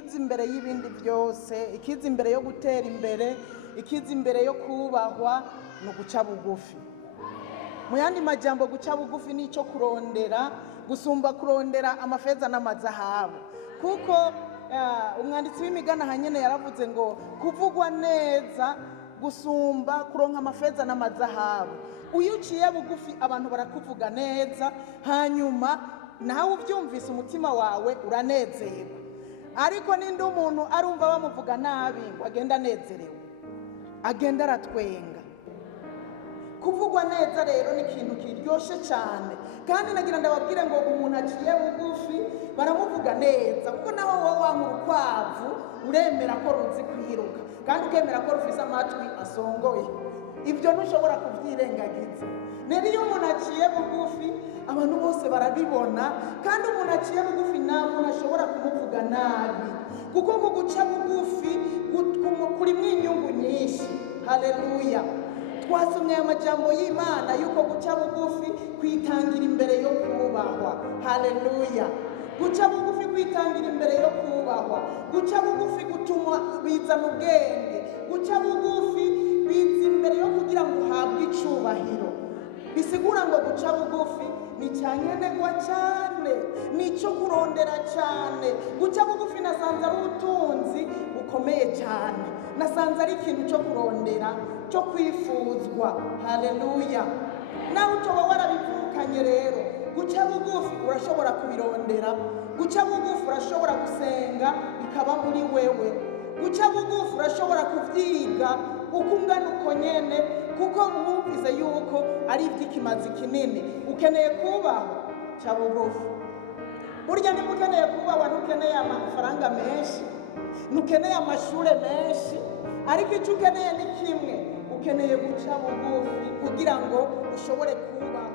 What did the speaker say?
ikiza imbere y'ibindi byose, ikiza imbere yo gutera imbere, ikiza imbere yo kubahwa ni uguca bugufi. Mu yandi majambo, guca bugufi ni icyo kurondera gusumba kurondera amafeza n'amazahabu, kuko umwanditsi w'imigani hanyine yaravuze ngo kuvugwa neza gusumba kuronka amafeza n'amazahabu. Iyo uciye bugufi abantu barakuvuga neza, hanyuma nawe ubyumvise umutima wawe uranezerwa. Ariko ninde umuntu arumva bamuvuga nabi ngo agenda anezerewe, agenda aratwenga. Kuvugwa neza rero ni ikintu kiryoshe cyane, kandi nagira ndababwire ngo umuntu aciye bugufi baramuvuga neza, kuko naho wowe wa urukwavu uremera ko ruzi kwiruka kandi ukemera ko rufise amatwi asongoye, ibyo ntushobora kubyirengagiza. Rero iyo umuntu aciye bugufi abantu bose barabibona, kandi umuntu aciye bugufi nta muntu ashobora kumuvuga nabi, kuko mu guca bugufi kurimo inyungu nyinshi. Haleluya! Twasomye aya majambo y'Imana yuko guca bugufi kwitangira imbere yo kubahwa. Haleluya! Guca bugufi kwitangira imbere yo kubahwa, guca bugufi gutuma bizana ubwenge, guca bugufi biza imbere yo kugira ngo uhabwe icubahiro. Bisigura ngo guca bugufi ni cyankenerwa cyane, ni icyo kurondera cyane. Guca bugufi nasanze ari ubutunzi bukomeye cyane, nasanze ari ikintu cyo kurondera, cyo kwifuzwa. Haleluya! Nawe utoba warabivukanye rero, guca bugufi urashobora kubirondera, guca bugufi urashobora gusenga bikaba muri wewe, guca bugufi urashobora kubyiga uko ungana uko nyene, kuko mwumvise yuko ari iby'ikimazi kinini. Ukeneye kubahwa, ca bugufi. Burya niba ukeneye kubahwa ntukeneye amafaranga menshi, ntukeneye amashure menshi, ariko icyo ukeneye ni kimwe, ukeneye guca bugufi kugira ngo ushobore kubahwa.